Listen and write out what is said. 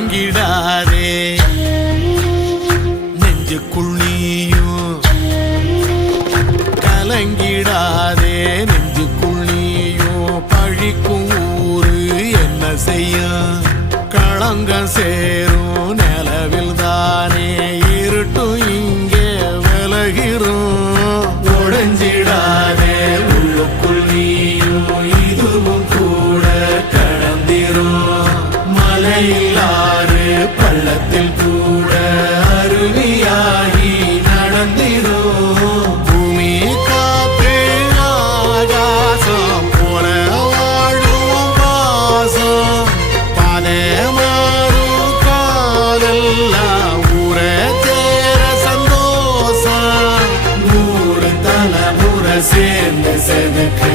கலங்கிடாதே நெஞ்சுக்குள் நீயும் கலங்கிடாதே நெஞ்சுக்குள் நீயும் பழிக்கும் ஊரு என்ன செய்யும் களங்கம் சேரும் நிலவில் தானே இருட்டும் இங்கே விலகிறோம் உடைஞ்சிடாதே உள்ளுக்குள் நீயும் இதுவும் கூட கடந்திரும் மலையிலாறு பள்ளத்தில் கூட அருவியாகி நடந்திரும் பூமி காற்று ஆகாசம் போல வாழும் பாசம் பாதை மாறும் காலெல்லாம் ஊரை சேர சந்தோஷம் 100 தலைமுறை சேர்ந்து செதுக்கு